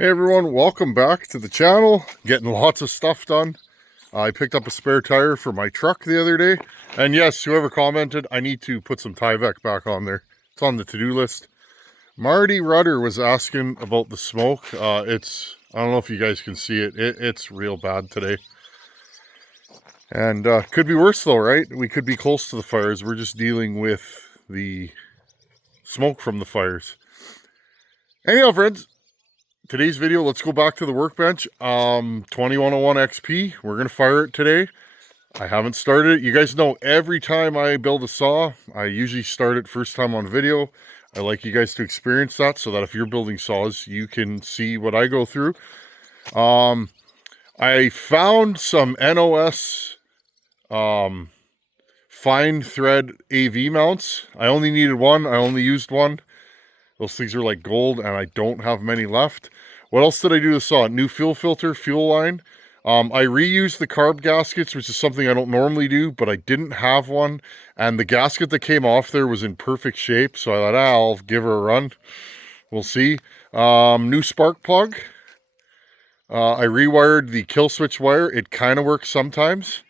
Hey everyone, welcome back to the channel. Getting lots of stuff done. I picked up a spare tire for my truck the other day. And yes, whoever commented, I need to put some Tyvek back on there. It's on the to-do list. Marty Rudder was asking about the smoke. I don't know if you guys can see it. It's real bad today. And could be worse though, right? We could be close to the fires. We're just dealing with the smoke from the fires. Anyhow, friends, today's video, let's go back to the workbench. 2101 XP, we're going to fire it today. I haven't started it. You guys know every time I build a saw, I usually start it first time on video. I like you guys to experience that so that if you're building saws, you can see what I go through. I found some NOS fine thread AV mounts. I only needed one. I only used one. Those things are like gold, and I don't have many left. What else did I do to the saw? New fuel filter, fuel line. I reused the carb gaskets, which is something I don't normally do, but I didn't have one. And the gasket that came off there was in perfect shape, so I thought, I'll give her a run. We'll see. New spark plug. I rewired the kill switch wire. It kind of works sometimes.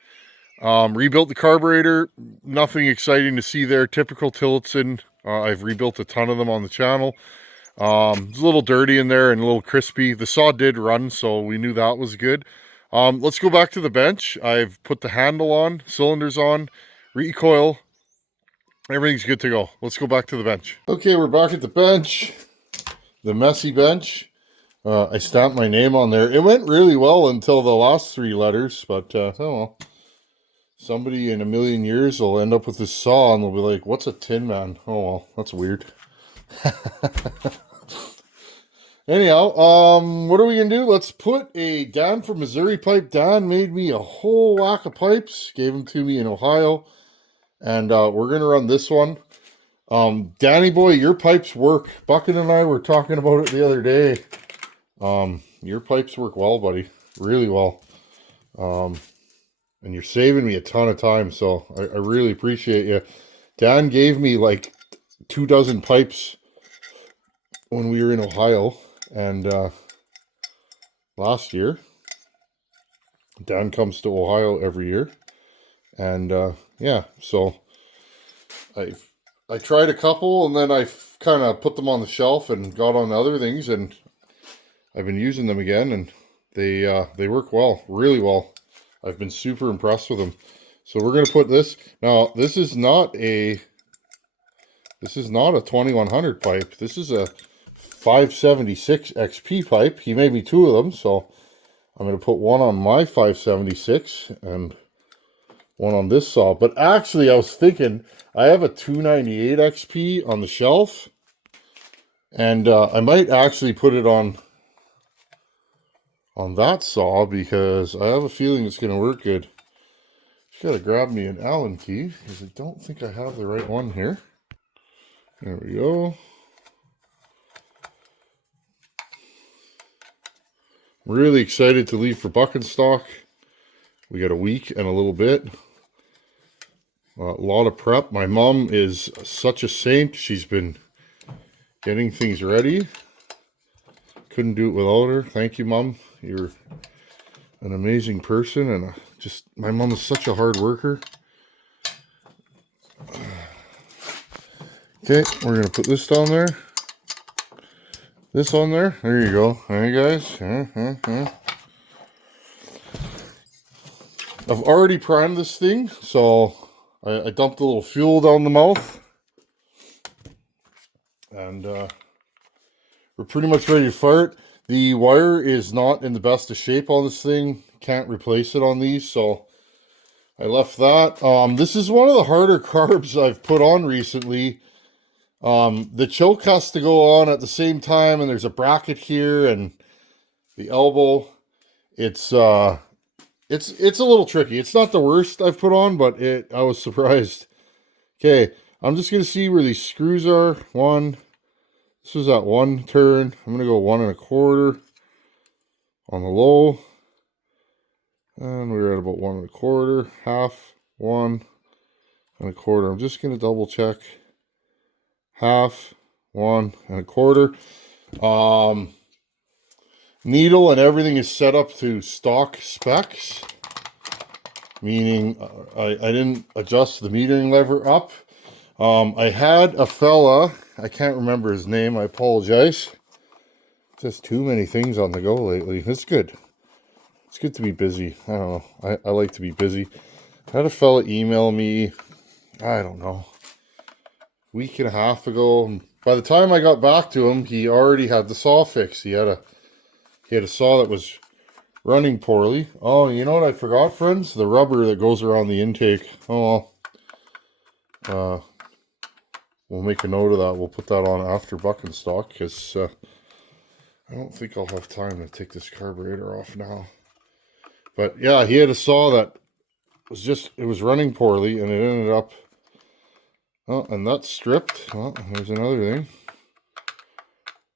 Rebuilt the carburetor. Nothing exciting to see there. Typical Tillotson. I've rebuilt a ton of them on the channel. It's a little dirty in there and a little crispy. The saw did run, so we knew that was good. Let's go back to the bench. I've put the handle on, cylinders on, recoil. Everything's good to go. Let's go back to the bench. Okay, we're back at the bench. The messy bench. I stamped my name on there. It went really well until the last three letters, but oh well. Somebody in a million years will end up with this saw and they'll be like, what's a Tin Man? Oh, well, that's weird. Anyhow, what are we going to do? Let's put a Dan from Missouri pipe. Dan made me a whole whack of pipes, gave them to me in Ohio, and we're going to run this one. Danny boy, your pipes work. Bucket and I were talking about it the other day. Your pipes work well, buddy. Really well. And you're saving me a ton of time, so I really appreciate you. Dan gave me like 24 pipes when we were in Ohio, and last year. Dan comes to Ohio every year, and yeah, so I tried a couple, and then I kind of put them on the shelf and got on other things, and I've been using them again, and they work well, really well. I've been super impressed with them. So we're going to put this. Now, this is not a 2100 pipe. This is a 576 XP pipe. He made me two of them, so I'm going to put one on my 576 and one on this saw. But actually, I was thinking, I have a 298 XP on the shelf, and I might actually put it on that saw because I have a feeling it's going to work good. Just got to grab me an Allen key because I don't think I have the right one here. There we go. Really excited to leave for bucket stock. We got a week and a little bit. A lot of prep. My mom is such a saint. She's been getting things ready. Couldn't do it without her. Thank you, Mom. You're an amazing person, and my mom is such a hard worker. Okay, we're going to put this down there. This on there. There you go. Hey, guys. I've already primed this thing, so I dumped a little fuel down the mouth. And we're pretty much ready to fire it. The wire is not in the best of shape on this thing. Can't replace it on these, so I left that. This is one of the harder carbs I've put on recently. The choke has to go on at the same time, and there's a bracket here, and the elbow. It's a little tricky. It's not the worst I've put on, but I was surprised. Okay, I'm just going to see where these screws are. This was at 1 turn. I'm going to go 1 1/4 on the low. And we're at about 1 1/4, half, 1 1/4. I'm just going to double check. Half, 1 1/4. Needle and everything is set up to stock specs, meaning I didn't adjust the metering lever up. I had a fella, I can't remember his name, I apologize. Just too many things on the go lately. It's good. It's good to be busy. I don't know. I like to be busy. I had a fella email me, I don't know, week and a half ago. By the time I got back to him, he already had the saw fixed. He had a saw that was running poorly. Oh, you know what I forgot, friends? The rubber that goes around the intake. Oh, well. We'll make a note of that. We'll put that on after buck and stock, because I don't think I'll have time to take this carburetor off now. But yeah, he had a saw that it was running poorly, and it ended up, oh, and that's stripped. Well, there's another thing.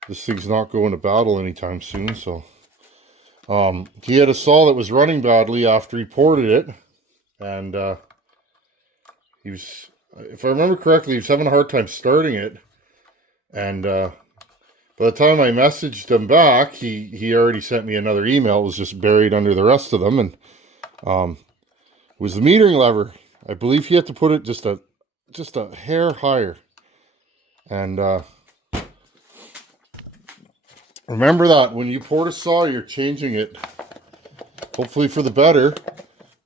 This thing's not going to battle anytime soon, so. He had a saw that was running badly after he ported it, and he was, if I remember correctly, he was having a hard time starting it, and by the time I messaged him back, he already sent me another email. It was just buried under the rest of them, and it was the metering lever. I believe he had to put it just a hair higher, and remember that when you port a saw, you're changing it, hopefully for the better,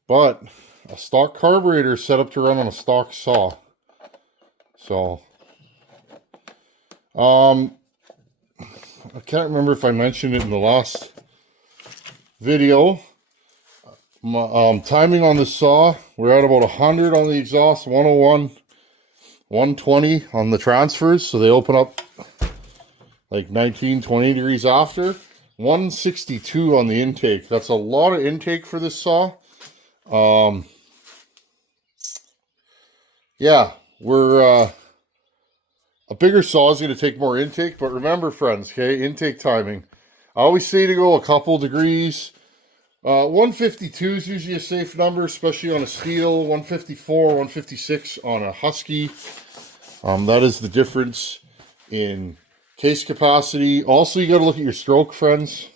but a stock carburetor is set up to run on a stock saw. So, I can't remember if I mentioned it in the last video. Timing on the saw, we're at about 100 on the exhaust, 101, 120 on the transfers, so they open up like 19, 20 degrees after. 162 on the intake. That's a lot of intake for this saw. Yeah, we're a bigger saw is going to take more intake, but remember, friends, okay, intake timing. I always say to go a couple degrees. 152 is usually a safe number, especially on a steel. 154, 156 on a Husky. That is the difference in case capacity. Also, you got to look at your stroke, friends.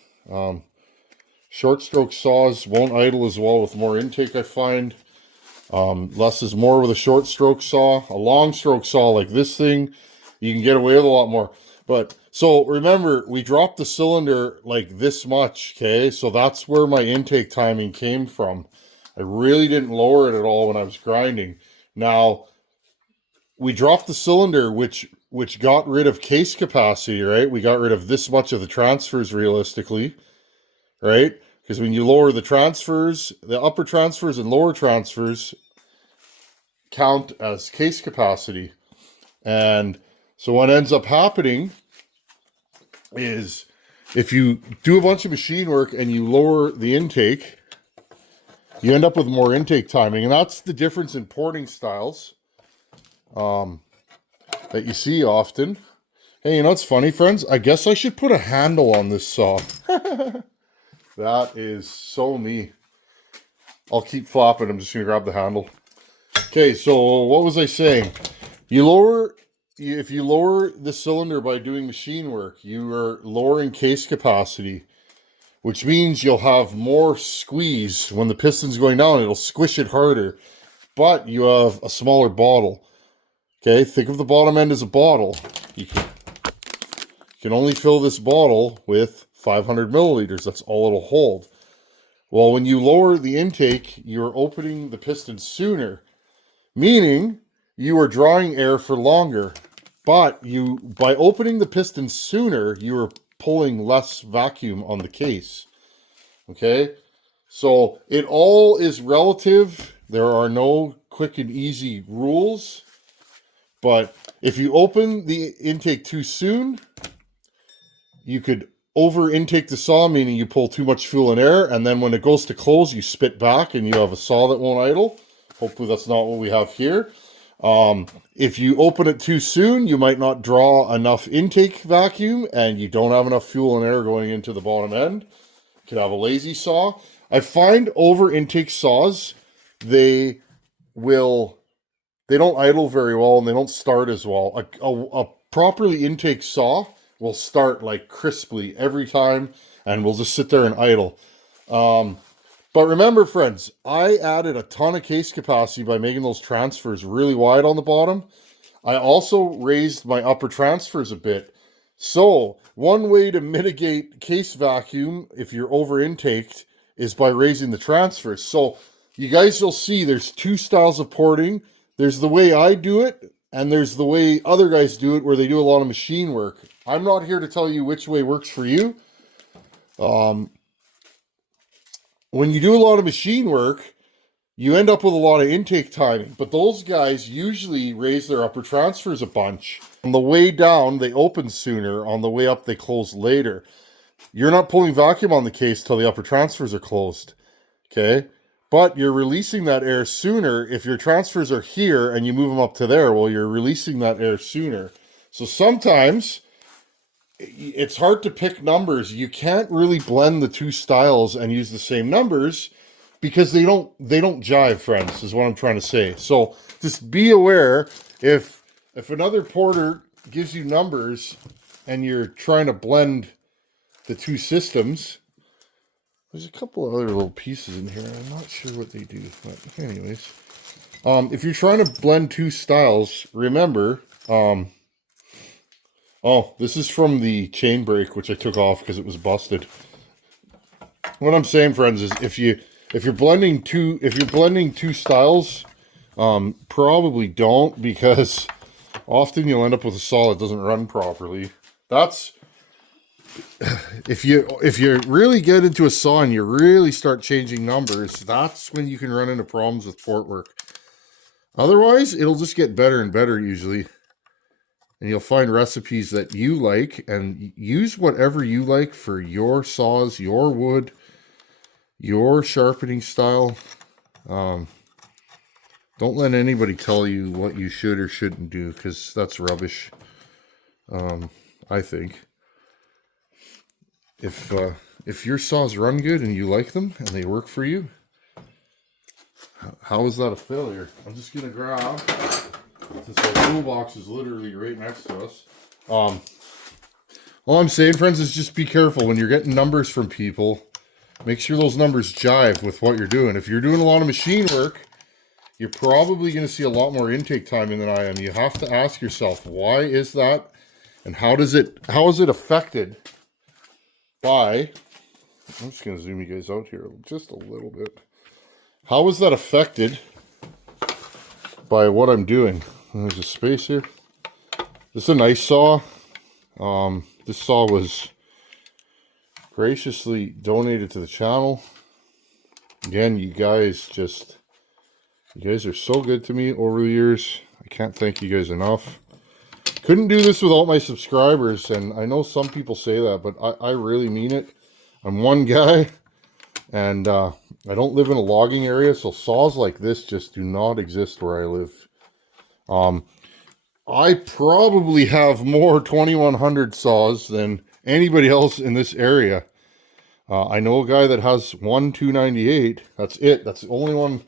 Short stroke saws won't idle as well with more intake, I find. Less is more with a short stroke saw. A long stroke saw like this thing, you can get away with a lot more. But so remember, we dropped the cylinder like this much, okay? So that's where my intake timing came from. I really didn't lower it at all when I was grinding. Now, we dropped the cylinder, which got rid of case capacity, right? We got rid of this much of the transfers realistically, right? Because when you lower the transfers, the upper transfers and lower transfers count as case capacity. And so what ends up happening is if you do a bunch of machine work and you lower the intake, you end up with more intake timing. And that's the difference in porting styles that you see often. Hey, you know what's funny, friends? I guess I should put a handle on this saw. That is so me. I'll keep flopping. I'm just going to grab the handle. Okay, so what was I saying? If you lower the cylinder by doing machine work, you are lowering case capacity, which means you'll have more squeeze. When the piston's going down, it'll squish it harder, but you have a smaller bottle. Okay, think of the bottom end as a bottle. You can only fill this bottle with 500 milliliters. That's all it'll hold. Well, when you lower the intake, you're opening the piston sooner, meaning you are drawing air for longer. But by opening the piston sooner, you are pulling less vacuum on the case. Okay? So it all is relative. There are no quick and easy rules. But if you open the intake too soon, you could over intake the saw, meaning you pull too much fuel and air, and then when it goes to close, you spit back and you have a saw that won't idle. Hopefully that's not what we have here. If you open it too soon, you might not draw enough intake vacuum and you don't have enough fuel and air going into the bottom end. You could have a lazy saw. I find over intake saws, they don't idle very well and they don't start as well. A properly intake saw will start like crisply every time, and we'll just sit there and idle. But remember, friends, I added a ton of case capacity by making those transfers really wide on the bottom. I also raised my upper transfers a bit. So one way to mitigate case vacuum if you're over intaked is by raising the transfers. So you guys will see there's two styles of porting. There's the way I do it, and there's the way other guys do it where they do a lot of machine work. I'm not here to tell you which way works for you. When you do a lot of machine work, you end up with a lot of intake timing, but those guys usually raise their upper transfers a bunch. On the way down, they open sooner. On the way up, they close later. You're not pulling vacuum on the case till the upper transfers are closed, okay? But you're releasing that air sooner. If your transfers are here and you move them up to there, well, you're releasing that air sooner. So sometimes it's hard to pick numbers. You can't really blend the two styles and use the same numbers because they don't jive, friends, is what I'm trying to say. So just be aware if another porter gives you numbers and you're trying to blend the two systems. There's a couple of other little pieces in here. I'm not sure what they do, but anyways. If you're trying to blend two styles, remember, oh, this is from the chain brake, which I took off because it was busted. What I'm saying, friends, is if you're blending two styles, probably don't, because often you'll end up with a saw that doesn't run properly. That's if you really get into a saw and you really start changing numbers, that's when you can run into problems with port work. Otherwise, it'll just get better and better usually. And you'll find recipes that you like, and use whatever you like for your saws, your wood, your sharpening style. Don't let anybody tell you what you should or shouldn't do, because that's rubbish. I think. If your saws run good and you like them and they work for you, how is that a failure? I'm just gonna grab, since our toolbox is literally right next to us. All I'm saying, friends, is just be careful when you're getting numbers from people. Make sure those numbers jive with what you're doing. If you're doing a lot of machine work, you're probably going to see a lot more intake timing than I am. You have to ask yourself, why is that? And how is it affected by, I'm just going to zoom you guys out here just a little bit. How is that affected by what I'm doing? There's a space here. This is a nice saw. This saw was graciously donated to the channel. Again, you guys are so good to me over the years. I can't thank you guys enough. Couldn't do this without my subscribers, and I know some people say that, but I really mean it. I'm one guy, and I don't live in a logging area, so saws like this just do not exist where I live. I probably have more 2100 saws than anybody else in this area. I know a guy that has one 298. That's it. That's the only one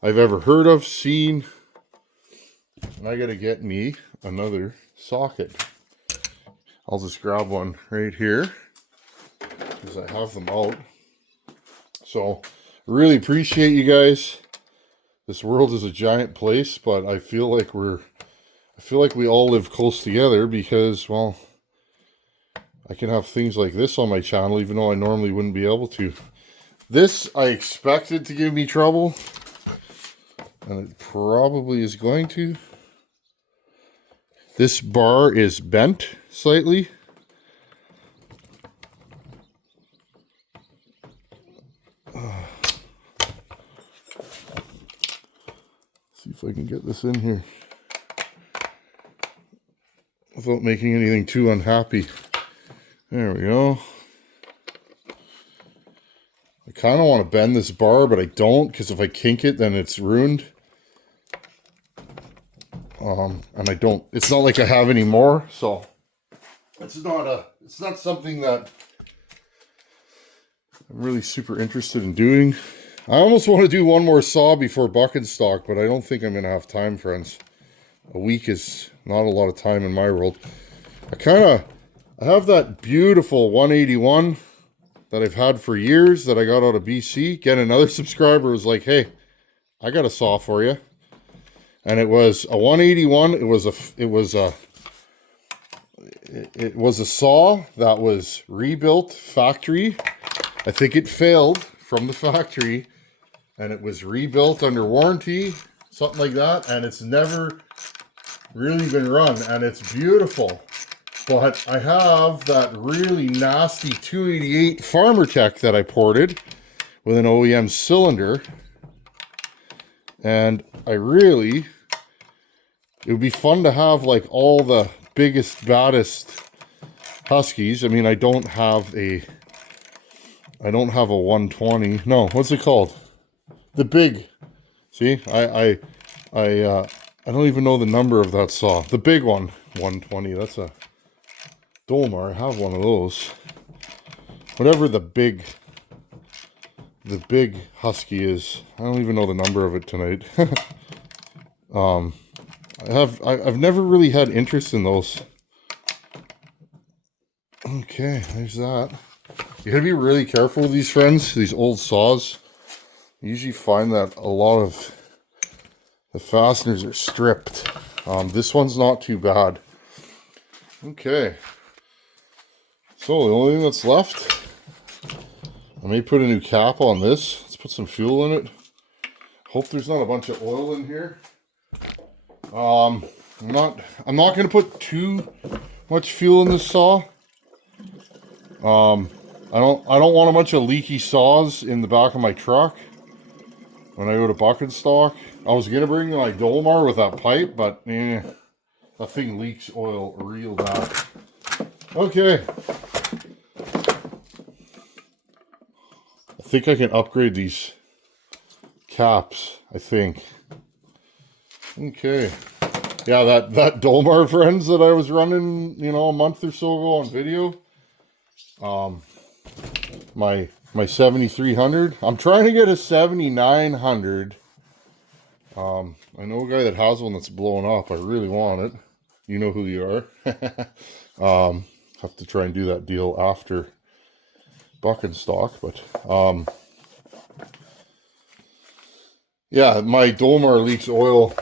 I've ever heard of, seen. And I gotta get me another socket. I'll just grab one right here because I have them out. So really appreciate you guys. This world is a giant place, but I feel like we all live close together because, well, I can have things like this on my channel even though I normally wouldn't be able to. This I expected to give me trouble, and it probably is going to. This bar is bent slightly. See if I can get this in here without making anything too unhappy. There we go. I kind of want to bend this bar, but I don't, because if I kink it, then it's ruined. And I don't, it's not like I have any more, so it's not something that I'm really super interested in doing. I almost want to do one more saw before buck and stock, but I don't think I'm going to have time, friends. A week is not a lot of time in my world. I have that beautiful 181 that I've had for years that I got out of BC. Again, another subscriber was like, hey, I got a saw for you. And it was a 181. It was a saw that was rebuilt factory. I think it failed from the factory, and it was rebuilt under warranty, something like that, and it's never really been run, and it's beautiful. But I have that really nasty 288 Farmer Tech that I ported with an OEM cylinder, and it would be fun to have like all the biggest, baddest Huskies. I mean, I don't have a 120. No, what's it called? The big. See, I don't even know the number of that saw. The big one, 120. That's a Dolmar. I have one of those. Whatever the big Husky is. I don't even know the number of it tonight. I've never really had interest in those. Okay, there's that. You gotta be really careful with these, friends, these old saws. You usually find that a lot of the fasteners are stripped. This one's not too bad. Okay. So the only thing that's left, I may put a new cap on this. Let's put some fuel in it. Hope there's not a bunch of oil in here. I'm not gonna put too much fuel in this saw. I don't want a bunch of leaky saws in the back of my truck when I go to bucket stock. I was gonna bring my Dolmar with that pipe, but that thing leaks oil real bad. Okay. I think I can upgrade these caps, I think. Okay. Yeah, that Dolmar, friends, that I was running, a month or so ago on video. My 7300. I'm trying to get a 7900. I know a guy that has one that's blown up. I really want it. You know who you are. Have to try and do that deal after bucket stock, but yeah, my Dolmar leaks oil.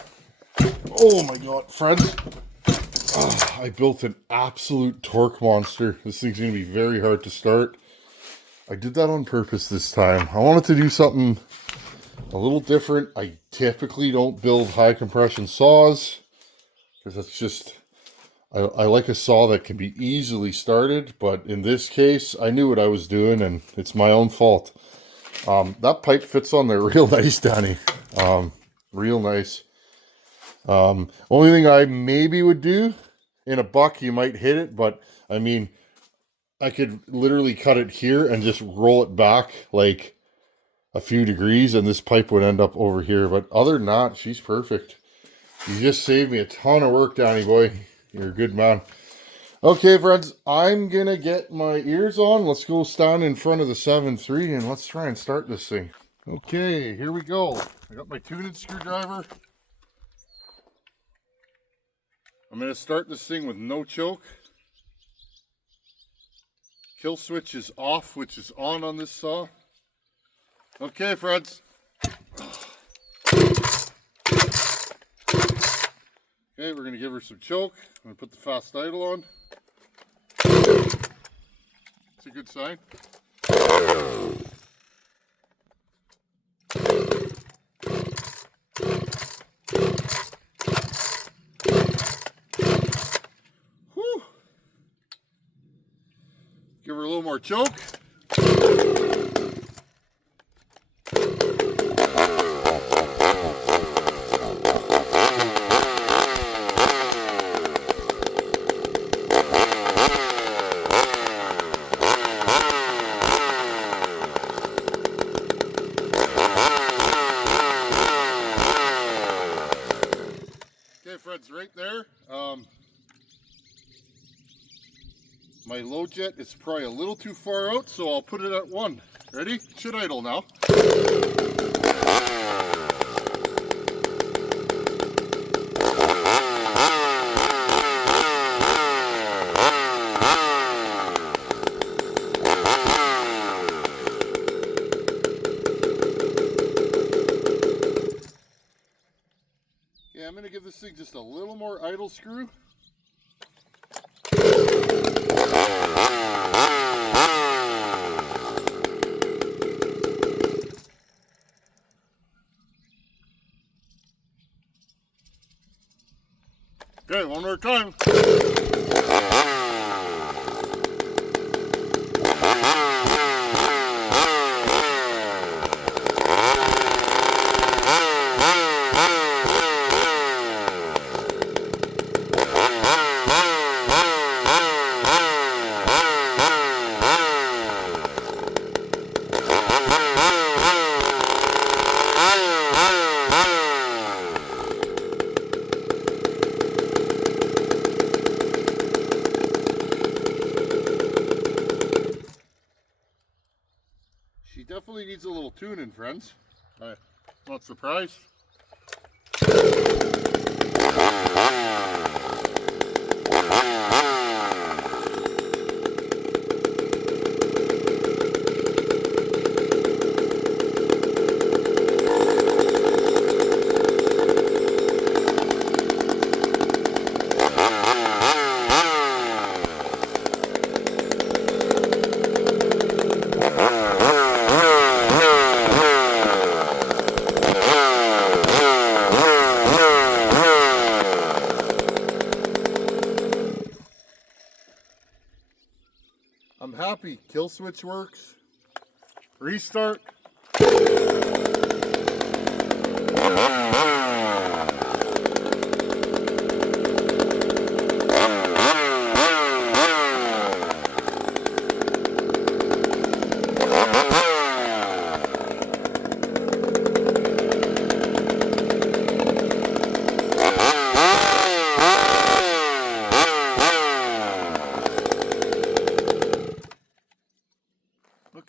Oh my god, friends. I built an absolute torque monster. This thing's going to be very hard to start. I did that on purpose this time. I wanted to do something a little different. I typically don't build high compression saws because that's just, I like a saw that can be easily started, but in this case, I knew what I was doing and it's my own fault. That pipe fits on there real nice, Danny. Real nice. Only thing I maybe would do, in a buck you might hit it, but I mean, I could literally cut it here and just roll it back like a few degrees and this pipe would end up over here. But other than that, she's perfect. You just saved me a ton of work, Danny boy. You're a good man. Okay, friends, I'm gonna get my ears on. Let's go stand in front of the 7.3 and let's try and start this thing. Okay, here we go. I got my tuning screwdriver. I'm going to start this thing with no choke. Kill switch is off, which is on this saw. Okay, friends. Okay, we're going to give her some choke. I'm going to put the fast idle on. It's a good sign. Give her a little more choke. Okay, friends, right there. My low jet is probably a little too far out, so I'll put it at 1. Ready? Should idle now. thing just a little more idle screw. Okay, one more time. She definitely needs a little tuning, friends. I'm not surprised. I'm happy. Kill switch works. Restart.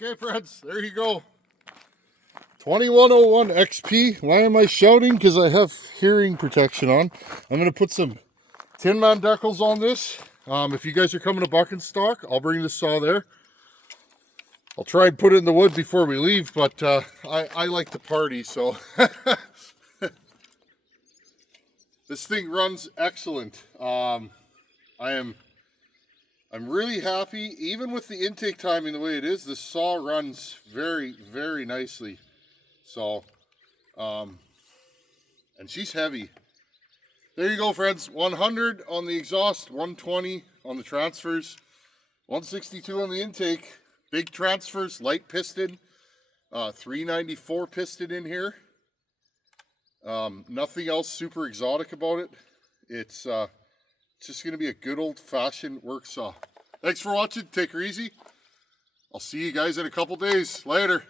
Okay, friends, there you go. 2101 XP. Why am I shouting? Because I have hearing protection on. I'm going to put some Tin Man decals on this. If you guys are coming to Buck and Stock, I'll bring the saw there. I'll try and put it in the wood before we leave, but I like to party, so. This thing runs excellent. I'm really happy, even with the intake timing the way it is, the saw runs very, very nicely. So, and she's heavy. There you go, friends. 100 on the exhaust, 120 on the transfers, 162 on the intake. Big transfers, light piston, 394 piston in here. Nothing else super exotic about it. It's just going to be a good old-fashioned work saw. Thanks for watching. Take her easy. I'll see you guys in a couple days. Later.